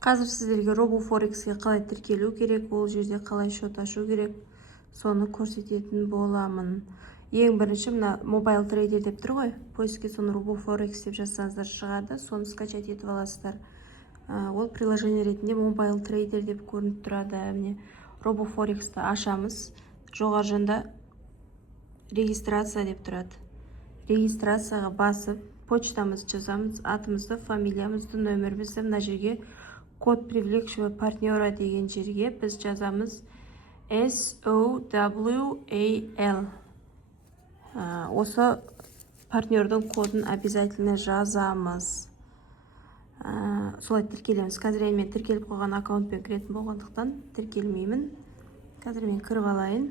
Қазір сіздерге RoboForex'ке қалай тіркелу керек, ол жерде қалай шот ашу керек, соны көрсететін боламын. Ең бірінші мына Mobile Trader деп тұр ғой, поиске соны RoboForex деп жазсаңыздар шығады, соны скачать етіп аласыздар. Ол приложение ретінде Mobile Trader деп көрініп тұрады. Міне RoboForex'ті ашамыз. Жоғары жанда регистрация деп тұрады. Регистрацияға басып, почтамызды жазамыз, атымызды, фамилиямызды, нөмірімізді, мына жерге код привлекшего партнера деген жерге біз жазамыз SOWAL. Осы партнердің кодын обязательно жазамыз. Солай тіркелеміз. Қазір мен тіркеліп қойған аккаунтпен кіретін болғандықтан тіркелмеймін. Қазір мен кіріп алайын.